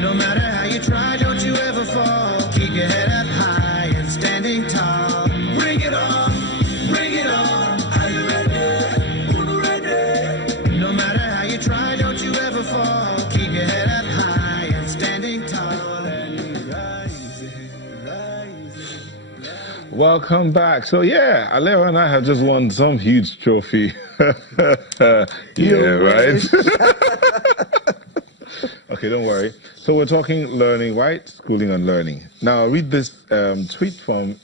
No matter how you try, don't you ever fall. Keep your head up high and standing tall. Bring it on, bring it on. Are you ready? Ready? No matter how you try, don't you ever fall. Keep your head up high and standing tall. And rising, rising. Welcome back. So yeah, Aleo and I have just won some huge trophy. Yeah, right? Okay, don't worry. So we're talking learning, right? Schooling and learning. Now read this tweet from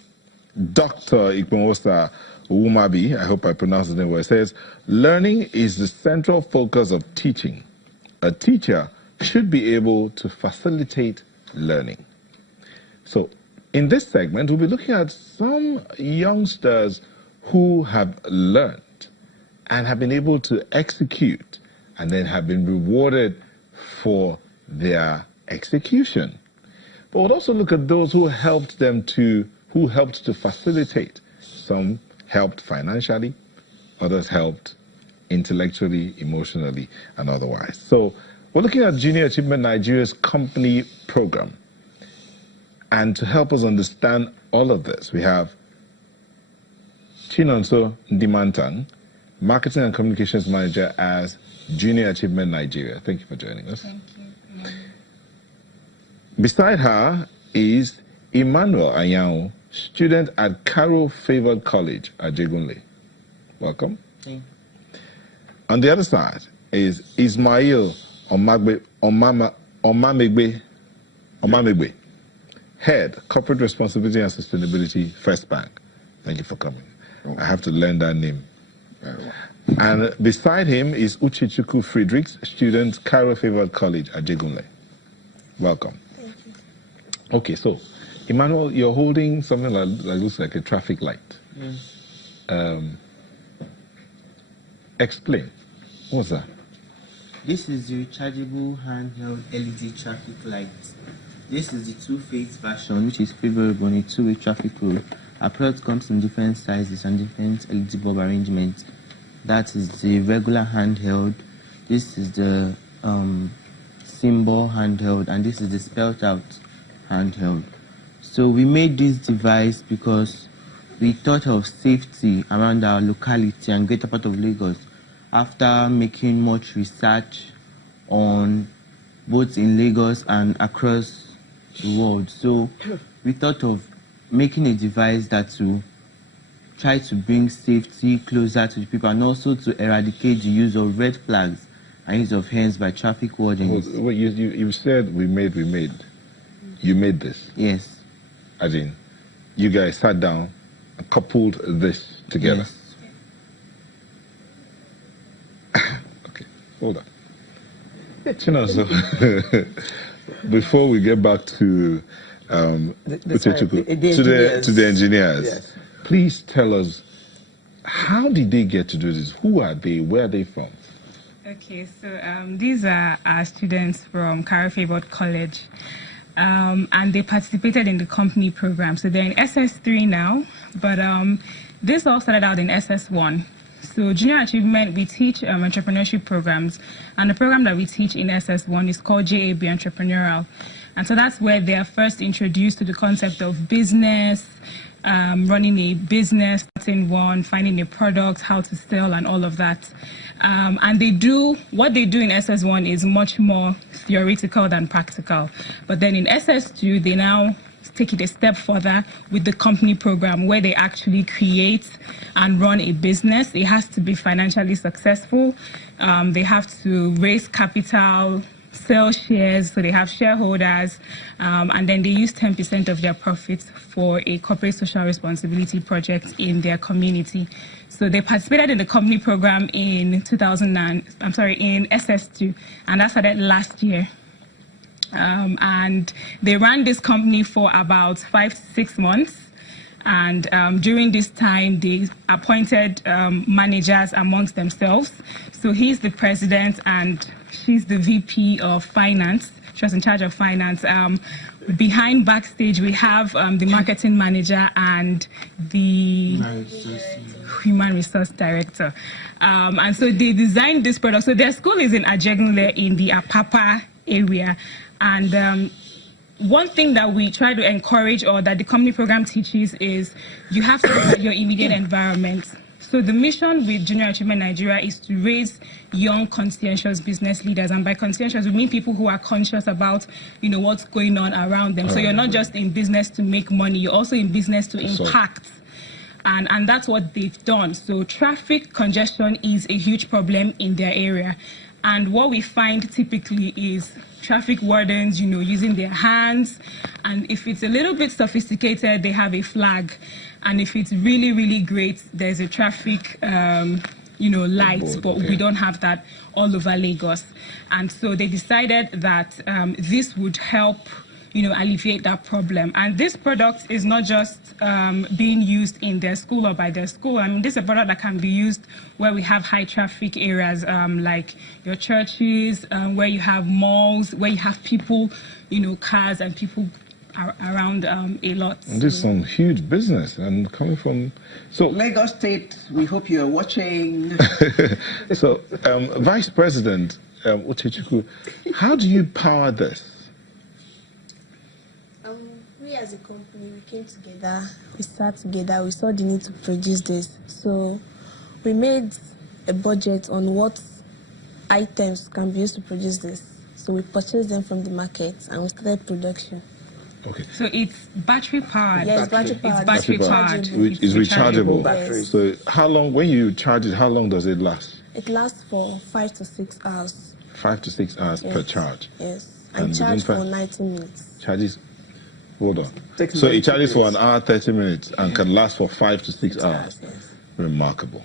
Dr. Ikpenwosa Umabi. I hope I pronounced the name well. It says, learning is the central focus of teaching. A teacher should be able to facilitate learning. So in this segment, we'll be looking at some youngsters who have learned and have been able to execute and then have been rewarded for their execution. But we'll also look at those who helped to facilitate. Some helped financially, others helped intellectually, emotionally, and otherwise. So we're looking at Junior Achievement Nigeria's company program. And to help us understand all of this, we have Chinonso Ndimantan, Marketing and Communications Manager as Junior Achievement Nigeria. Thank you for joining us. Thank you. Beside her is Emmanuel Anyao, student at Carroll Favored College at Ajegunle. Welcome. Thank you. On the other side is Ismail Omamegbe, Head, Corporate Responsibility and Sustainability, First Bank. Thank you for coming. I have to learn that name. And beside him is Uchichuku Friedrichs, student, Cairo Favored College at Ajegunle. Welcome. Thank you. Okay, so Emmanuel, you're holding something that looks like a traffic light. Yes. Explain. What's that? This is the rechargeable handheld LED traffic light. This is the two-phase version, which is favorable on a two-way traffic rule. Our product comes in different sizes and different LED bulb arrangements. That is the regular handheld. This is the symbol handheld, and this is the spelled out handheld. So we made this device because we thought of safety around our locality and greater part of Lagos after making much research on both in Lagos and across the world. So we thought of making a device that will try to bring safety closer to the people and also to eradicate the use of red flags and use of hands by traffic wardens. Well, you said we made. You made this? Yes. As in, you guys sat down and coupled this together? Yes. Okay, hold on. Chinonso, before we get back to the engineers, yes. Please tell us, how did they get to do this? Who are they? Where are they from? Okay, so these are our students from Carroll Favored College, and they participated in the company program. So they're in SS3 now, but this all started out in SS1. So Junior Achievement, we teach entrepreneurship programs, and the program that we teach in SS1 is called JAB Entrepreneurial. And so that's where they are first introduced to the concept of business, running a business, starting one, finding a product, how to sell, and all of that. And what they do in SS1 is much more theoretical than practical. But then in SS2, they now take it a step further with the company program, where they actually create and run a business. It has to be financially successful. They have to raise capital, sell shares, so they have shareholders, and then they use 10% of their profits for a corporate social responsibility project in their community. So they participated in the company program in SS2, and that started last year. And they ran this company for about 5 to 6 months. And during this time, they appointed managers amongst themselves. So he's the president and she's the VP of finance. She was in charge of finance. Behind backstage, we have the marketing manager and the human resource director. And so they designed this product. So their school is in Ajegunle in the Apapa area. And one thing that we try to encourage, or that the company program teaches, is you have to look at your immediate environment. So the mission with Junior Achievement Nigeria is to raise young, conscientious business leaders. And by conscientious, we mean people who are conscious about, what's going on around them. So you're not just in business to make money, you're also in business to impact. And that's what they've done. So traffic congestion is a huge problem in their area. And what we find typically is traffic wardens, using their hands. And if it's a little bit sophisticated, they have a flag. And if it's really, really great, there's a traffic, light, but we don't have that all over Lagos. And so they decided that this would help, alleviate that problem. And this product is not just being used in their school or by their school. I mean, this is a product that can be used where we have high traffic areas, like your churches, where you have malls, where you have people, cars and people around a lot. And this is some huge business, and coming from Lagos State, we hope you're watching. So, Vice President Uchechukwu, how do you power this? We as a company, we came together, we sat together, we saw the need to produce this. So we made a budget on what items can be used to produce this. So we purchased them from the market and we started production. Okay. So it's battery powered. Yes, battery powered. It's battery powered. Which is rechargeable. Yes. So how long, when you charge it, how long does it last? It lasts for 5 to 6 hours. 5 to 6 hours per Yes. charge. Yes. And And charge within for five- 90 minutes. Charges, hold on. Takes So it 90 charges for an minutes. hour, 30 minutes, and can last for 5 to 6 hours. Yes. Remarkable.